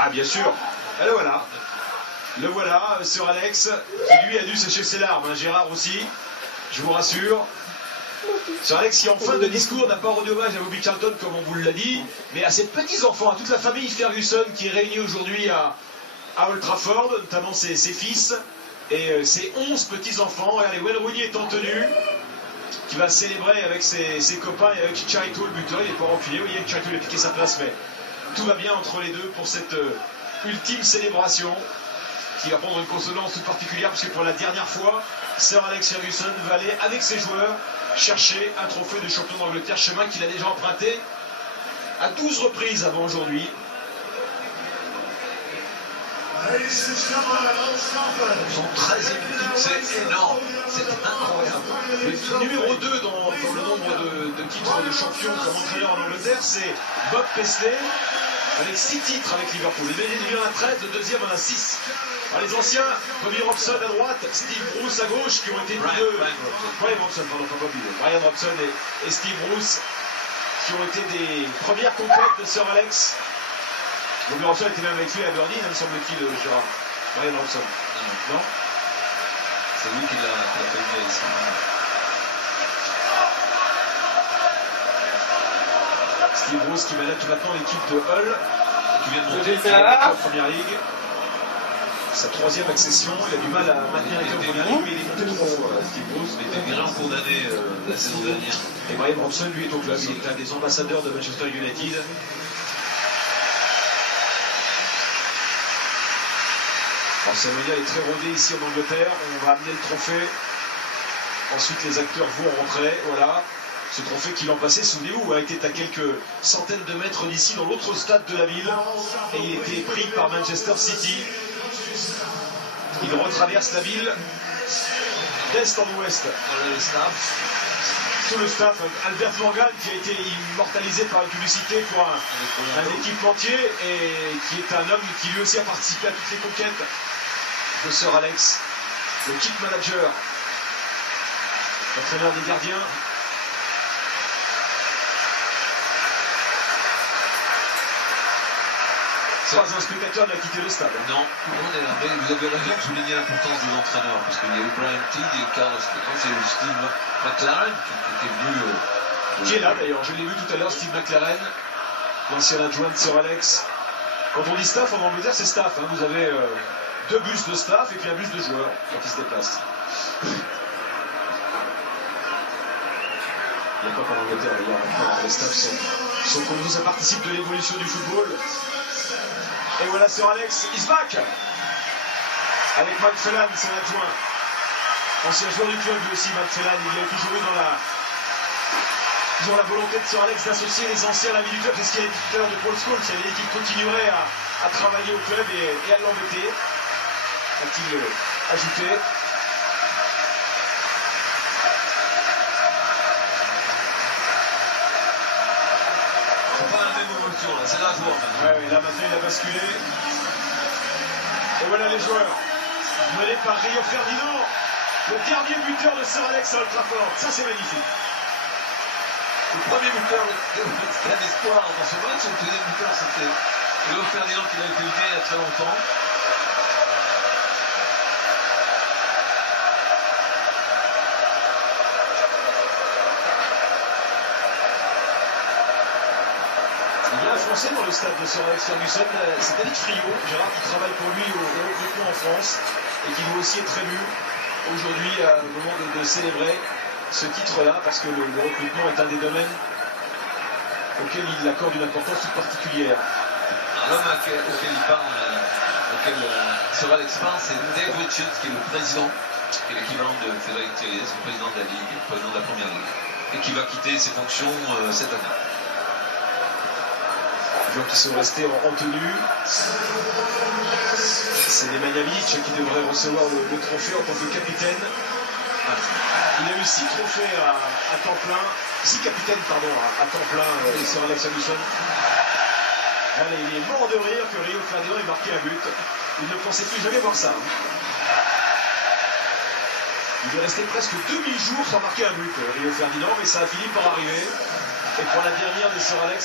Ah bien sûr. Et le voilà. Le voilà, Sir Alex, qui lui a dû sécher ses larmes. Hein. Gérard aussi, je vous rassure. Sir Alex qui en fin de discours n'a pas rendu hommage à Bobby Charlton comme on vous l'a dit, mais à ses petits-enfants, à toute la famille Ferguson qui est réunie aujourd'hui à Old Trafford, notamment ses fils et ses 11 petits-enfants. Regardez, Wayne Rooney est en tenue, qui va célébrer avec ses copains et avec Chicharito le buteur. Il n'est pas reculé, vous voyez que Chicharito a piqué sa place, mais tout va bien entre les deux pour cette ultime célébration qui va prendre une consonance toute particulière, puisque pour la dernière fois, Sir Alex Ferguson va aller avec ses joueurs chercher un trophée de champion d'Angleterre, chemin qu'il a déjà emprunté à 12 reprises avant aujourd'hui. Son 13e titre, c'est énorme, c'est incroyable. Le numéro 2 dans le nombre de titres de champion comme entraîneur en Angleterre, c'est Bob Paisley, avec 6 titres avec Liverpool. Il devient à 13, le deuxième en a 6. Alors les anciens, Bobby Robson à droite, Steve Bruce à gauche, qui ont été Brian Robson et Steve Bruce, qui ont été des premières conquêtes de Sir Alex. Bobby Robson était même avec lui à Aberdeen, me semble-t-il, Gérard. Brian Robson. Non, c'est lui qui l'a fait venir ici. Steve Bruce qui manage maintenant l'équipe de Hull, qui vient de monter en Première Ligue. Sa 3e accession, il a du mal à maintenir l'équipe en Première Ligue, mais il est monté 3 fois. Steve Bruce, il était viré en cours d'année la saison dernière. Et Brian Robson, lui, est au club. Il est un des ambassadeurs de Manchester United. Alors, Samuel est très rodé ici en Angleterre. On va amener le trophée. Ensuite, les acteurs vont rentrer. Voilà. Ce trophée qui l'an passé, souvenez-vous, a été à quelques centaines de mètres d'ici, dans l'autre stade de la ville. Et il était pris par Manchester City. Il retraverse la ville d'est en ouest. Le staff. Tout le staff, Albert Morgan qui a été immortalisé par une publicité pour un équipementier et qui est un homme qui lui aussi a participé à toutes les conquêtes de Sir Alex, le kit manager, l'entraîneur des gardiens. Pas un spectateur n'a quitté le stade. Non, vous avez raison de souligner l'importance des entraîneurs, parce qu'il y a eu Brian Teague et Carlos, c'est Steve McLaren qui était venu. Qui est là d'ailleurs, je l'ai vu tout à l'heure, Steve McLaren, l'ancien adjoint de Sir Alex. Quand on dit staff en Angleterre, c'est staff. Hein. Vous avez 2 bus de staff et puis un bus de joueurs quand ils se déplacent. Il n'y a pas qu'en Angleterre d'ailleurs, les staffs sont comme nous, ça participe de l'évolution du football. Et voilà Sir Alex, is back avec Mike Phelan, son adjoint. Ancien joueur du club lui aussi, Mike Phelan. Il a toujours eu dans la volonté de Sir Alex d'associer les anciens à la vie du club. C'est ce qu'il a dit tout à l'heure de Paul Scholes. Il a dit qu'il continuerait à travailler au club et à l'embêter. A-t-il ajouté. C'est la joie. Ouais, là maintenant il a basculé. Et voilà les joueurs. Menés par Rio Ferdinand, le dernier buteur de Sir Alex à Old Trafford. Ça c'est magnifique. Le premier buteur, un espoir dans ce match, le deuxième buteur c'était Rio Ferdinand qui l'avait fait il y a très longtemps. Français dans le stade de Sir Alex Ferguson, c'est David Friot, Gérard, qui travaille pour lui au recrutement en France et qui lui aussi est très ému aujourd'hui au moment de célébrer ce titre-là, parce que le recrutement est un des domaines auquel il accorde une importance toute particulière. L'homme auquel il parle, auquel Sir Alex parle, c'est Dave Richards, qui est le président, qui est l'équivalent de Frédéric Thiriez, le président de la Ligue, le président de la Première Ligue, et qui va quitter ses fonctions cette année. Les joueurs qui sont restés en tenue. C'est Nemanja qui devrait recevoir le trophée en tant que capitaine. Il a eu 6 trophées à temps plein, 6 capitaines pardon, à temps plein, Sir Alex Ferguson. Il est mort de rire que Rio Ferdinand ait marqué un but. Il ne pensait plus jamais voir ça. Il est resté presque 2000 jours sans marquer un but, Rio Ferdinand, mais ça a fini par arriver. Et pour la dernière de Sir Alex,